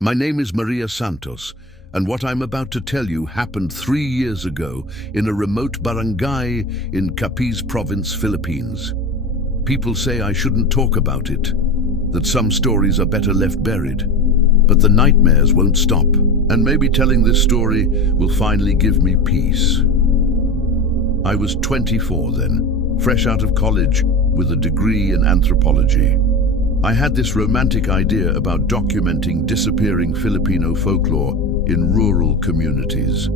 My name is Maria Santos, and what I'm about to tell you happened 3 years ago in a remote barangay in Capiz Province, Philippines. People say I shouldn't talk about it, that some stories are better left buried. But the nightmares won't stop, and maybe telling this story will finally give me peace. I was 24 then, fresh out of college with a degree in anthropology. I had this romantic idea about documenting disappearing Filipino folklore in rural communities.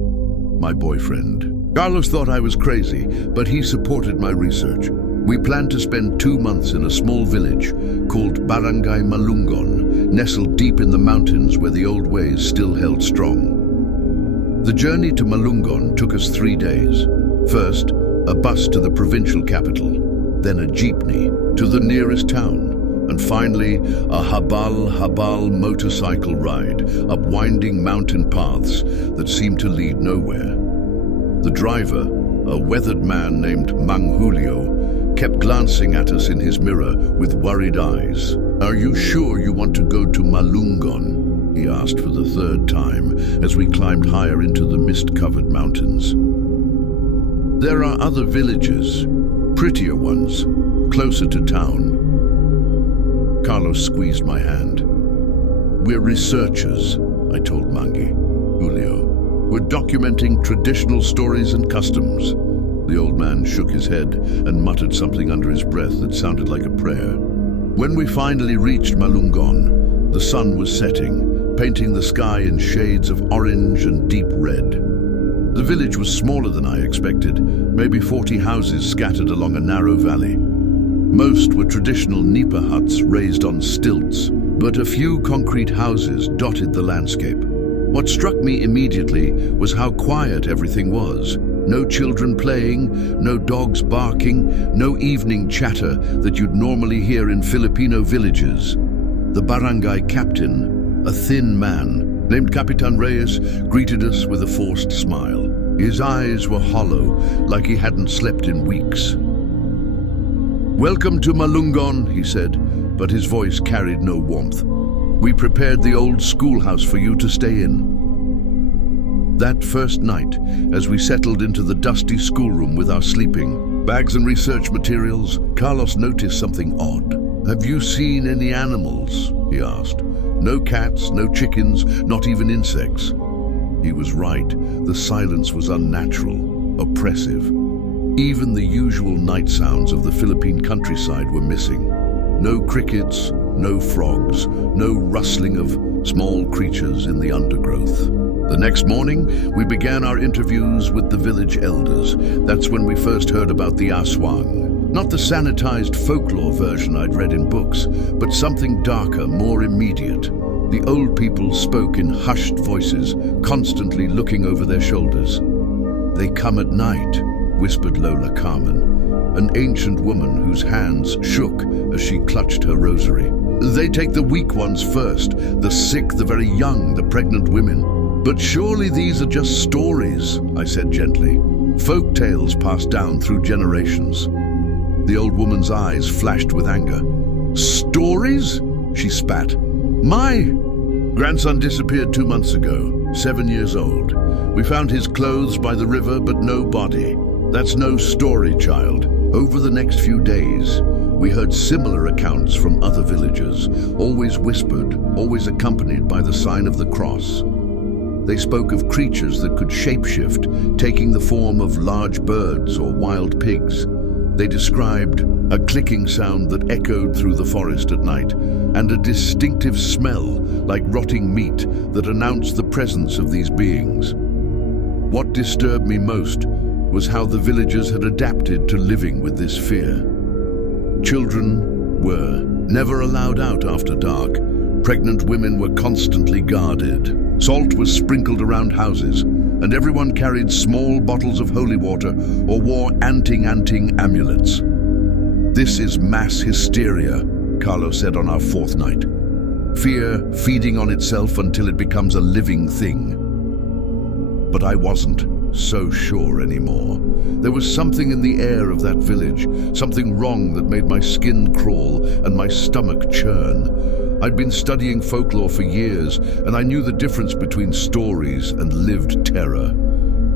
My boyfriend, Carlos, thought I was crazy, but he supported my research. We planned to spend 2 months in a small village called Barangay Malungon, nestled deep in the mountains where the old ways still held strong. The journey to Malungon took us 3 days. First, a bus to the provincial capital, then a jeepney to the nearest town, and finally, a habal motorcycle ride up winding mountain paths that seemed to lead nowhere. The driver, a weathered man named Mang Julio, kept glancing at us in his mirror with worried eyes. "Are you sure you want to go to Malungon?" he asked for the 3rd time as we climbed higher into the mist-covered mountains. "There are other villages, prettier ones, closer to town." Carlos squeezed my hand. "We're researchers," I told Mangi. Julio, "We're documenting traditional stories and customs." The old man shook his head and muttered something under his breath that sounded like a prayer. When we finally reached Malungon, the sun was setting, painting the sky in shades of orange and deep red. The village was smaller than I expected, maybe 40 houses scattered along a narrow valley. Most were traditional nipa huts raised on stilts, but a few concrete houses dotted the landscape. What struck me immediately was how quiet everything was. No children playing, no dogs barking, no evening chatter that you'd normally hear in Filipino villages. The barangay captain, a thin man named Capitan Reyes, greeted us with a forced smile. His eyes were hollow, like he hadn't slept in weeks. "Welcome to Malungon," he said, but his voice carried no warmth. "We prepared the old schoolhouse for you to stay in." That first night, as we settled into the dusty schoolroom with our sleeping bags and research materials, Carlos noticed something odd. "Have you seen any animals?" he asked. "No cats, no chickens, not even insects." He was right. The silence was unnatural, oppressive. Even the usual night sounds of the Philippine countryside were missing. No crickets, no frogs, no rustling of small creatures in the undergrowth. The next morning, we began our interviews with the village elders. That's when we first heard about the Aswang. Not the sanitized folklore version I'd read in books, but something darker, more immediate. The old people spoke in hushed voices, constantly looking over their shoulders. "They come at night," whispered Lola Carmen, an ancient woman whose hands shook as she clutched her rosary. "They take the weak ones first, the sick, the very young, the pregnant women." "But surely these are just stories," I said gently. "Folk tales passed down through generations." The old woman's eyes flashed with anger. "Stories?" she spat. "My grandson disappeared 2 months ago, 7 years old. We found his clothes by the river, but no body. That's no story, child." Over the next few days, we heard similar accounts from other villagers, always whispered, always accompanied by the sign of the cross. They spoke of creatures that could shapeshift, taking the form of large birds or wild pigs. They described a clicking sound that echoed through the forest at night, and a distinctive smell like rotting meat that announced the presence of these beings. What disturbed me most was how the villagers had adapted to living with this fear. Children were never allowed out after dark. Pregnant women were constantly guarded. Salt was sprinkled around houses, and everyone carried small bottles of holy water or wore anting amulets. "This is mass hysteria," Carlos said on our 4th night. "Fear feeding on itself until it becomes a living thing." But I wasn't so sure anymore. There was something in the air of that village, something wrong that made my skin crawl and my stomach churn. I'd been studying folklore for years, and I knew the difference between stories and lived terror.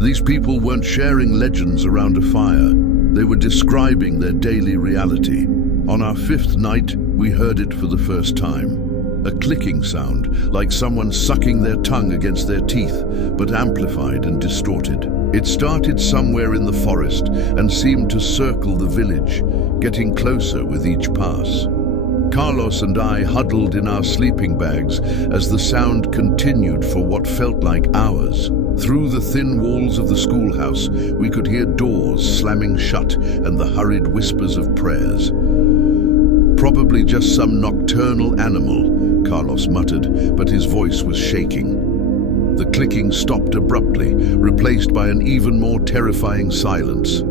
These people weren't sharing legends around a fire. They were describing their daily reality. On our fifth night, we heard it for the first time. A clicking sound, like someone sucking their tongue against their teeth, but amplified and distorted. It started somewhere in the forest and seemed to circle the village, getting closer with each pass. Carlos and I huddled in our sleeping bags as the sound continued for what felt like hours. Through the thin walls of the schoolhouse, we could hear doors slamming shut and the hurried whispers of prayers. "Probably just some nocturnal animal," Carlos muttered, but his voice was shaking. The clicking stopped abruptly, replaced by an even more terrifying silence.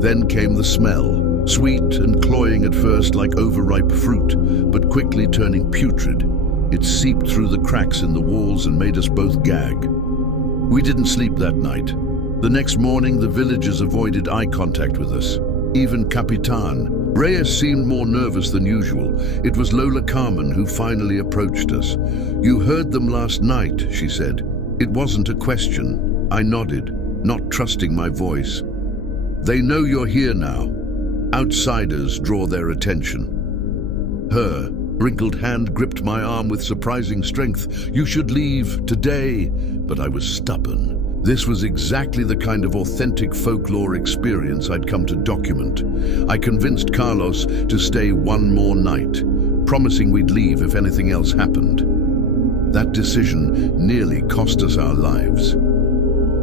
Then came the smell, sweet and cloying at first like overripe fruit, but quickly turning putrid. It seeped through the cracks in the walls and made us both gag. We didn't sleep that night. The next morning, the villagers avoided eye contact with us. Even Capitan. Reyes seemed more nervous than usual. It was Lola Carmen who finally approached us. "You heard them last night," she said. It wasn't a question. I nodded, not trusting my voice. "They know you're here now. Outsiders draw their attention." Her wrinkled hand gripped my arm with surprising strength. "You should leave today." But I was stubborn. This was exactly the kind of authentic folklore experience I'd come to document. I convinced Carlos to stay one more night, promising we'd leave if anything else happened. That decision nearly cost us our lives.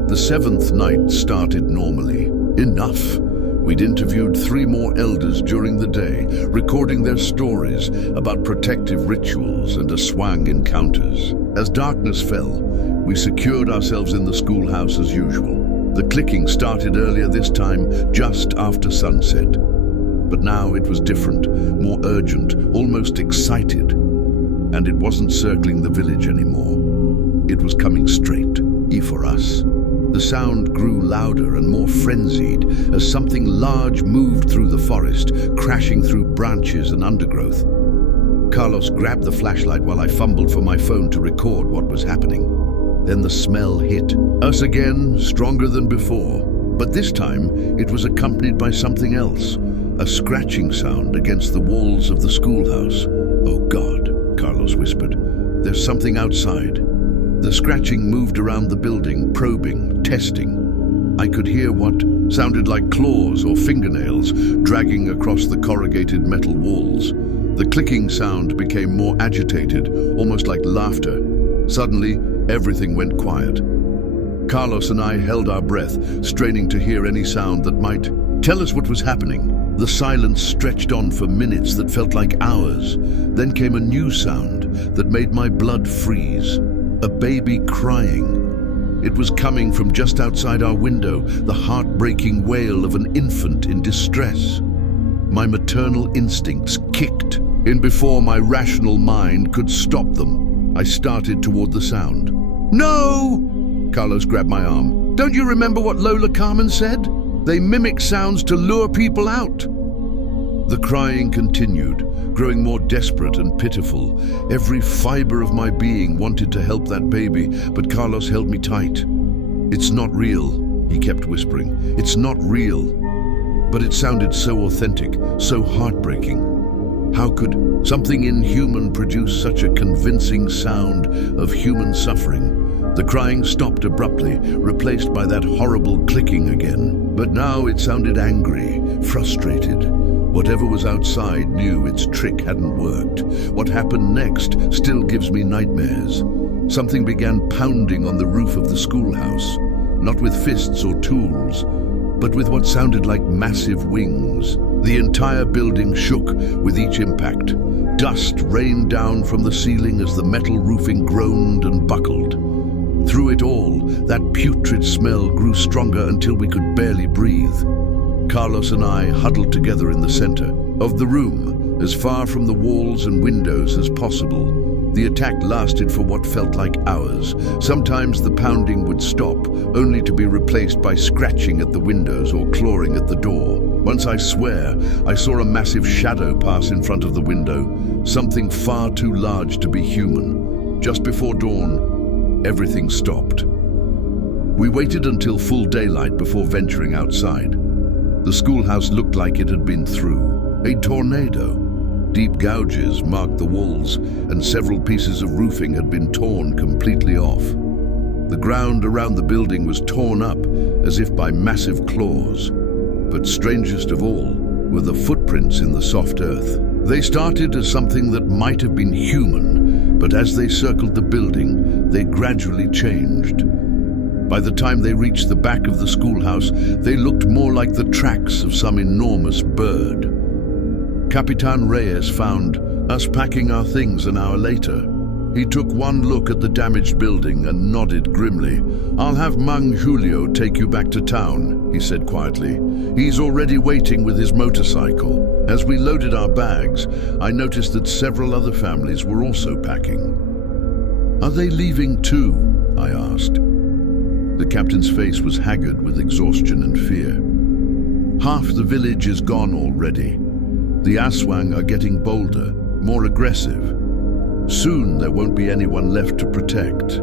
The seventh night started normally. Enough. We'd interviewed 3 more elders during the day, recording their stories about protective rituals and Aswang encounters. As darkness fell, we secured ourselves in the schoolhouse as usual. The clicking started earlier this time, just after sunset. But now it was different, more urgent, almost excited. And it wasn't circling the village anymore. It was coming straight, for us. The sound grew louder and more frenzied as something large moved through the forest, crashing through branches and undergrowth. Carlos grabbed the flashlight while I fumbled for my phone to record what was happening. Then the smell hit us again, stronger than before. But this time, it was accompanied by something else, a scratching sound against the walls of the schoolhouse. "Oh God," Carlos whispered. "There's something outside." The scratching moved around the building, probing, testing. I could hear what sounded like claws or fingernails dragging across the corrugated metal walls. The clicking sound became more agitated, almost like laughter. Suddenly, everything went quiet. Carlos and I held our breath, straining to hear any sound that might tell us what was happening. The silence stretched on for minutes that felt like hours. Then came a new sound that made my blood freeze. A baby crying. It was coming from just outside our window, the heartbreaking wail of an infant in distress. My maternal instincts kicked in before my rational mind could stop them. I started toward the sound. "No!" Carlos grabbed my arm. "Don't you remember what Lola Carmen said? They mimic sounds to lure people out." The crying continued, growing more desperate and pitiful. Every fiber of my being wanted to help that baby, but Carlos held me tight. "It's not real," he kept whispering. "It's not real." But it sounded so authentic, so heartbreaking. How could something inhuman produce such a convincing sound of human suffering? The crying stopped abruptly, replaced by that horrible clicking again. But now it sounded angry, frustrated. Whatever was outside knew its trick hadn't worked. What happened next still gives me nightmares. Something began pounding on the roof of the schoolhouse, not with fists or tools, but with what sounded like massive wings. The entire building shook with each impact. Dust rained down from the ceiling as the metal roofing groaned and buckled. Through it all, that putrid smell grew stronger until we could barely breathe. Carlos and I huddled together in the center of the room, as far from the walls and windows as possible. The attack lasted for what felt like hours. Sometimes the pounding would stop, only to be replaced by scratching at the windows or clawing at the door. Once, I swear, I saw a massive shadow pass in front of the window, something far too large to be human. Just before dawn, everything stopped. We waited until full daylight before venturing outside. The schoolhouse looked like it had been through a tornado. Deep gouges marked the walls, and several pieces of roofing had been torn completely off. The ground around the building was torn up as if by massive claws. But strangest of all were the footprints in the soft earth. They started as something that might have been human, but as they circled the building, they gradually changed. By the time they reached the back of the schoolhouse, they looked more like the tracks of some enormous bird. Capitan Reyes found us packing our things an hour later. He took one look at the damaged building and nodded grimly. "I'll have Mang Julio take you back to town," he said quietly. "He's already waiting with his motorcycle." As we loaded our bags, I noticed that several other families were also packing. "Are they leaving too?" I asked. The captain's face was haggard with exhaustion and fear. "Half the village is gone already. The Aswang are getting bolder, more aggressive. Soon there won't be anyone left to protect."